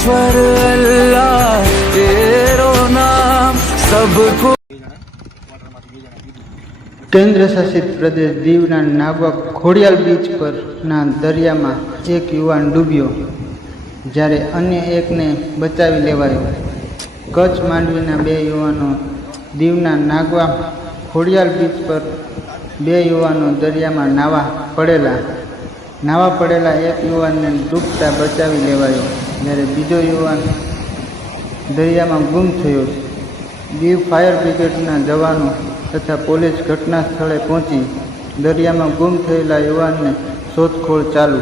ईश्वर अल्लाह तेरो नाम सबको કેન્દ્ર શાસિત પ્રદેશ દીવના નાગવા ખોડિયાલ બીચ પરના દરિયામાં એક યુવાન ડૂબ્યો જ્યારે અન્ય એકને બચાવી લેવાયો કચ્છ માંડવીના બે યુવાનો દીવના નાગવા ખોડિયાલ બીચ પર બે યુવાનો દરિયામાં નાવા પડેલા નાવા પડેલા એક યુવાનને ડૂબતા બચાવી લેવાયો જ્યારે બીજો યુવાન દરિયામાં ગુમ થયો છે. દીવ ફાયર બ્રિગેડના જવાનો તથા પોલીસ ઘટના સ્થળે પહોંચી દરિયામાં ગુમ થયેલા યુવાનને શોધખોળ ચાલુ.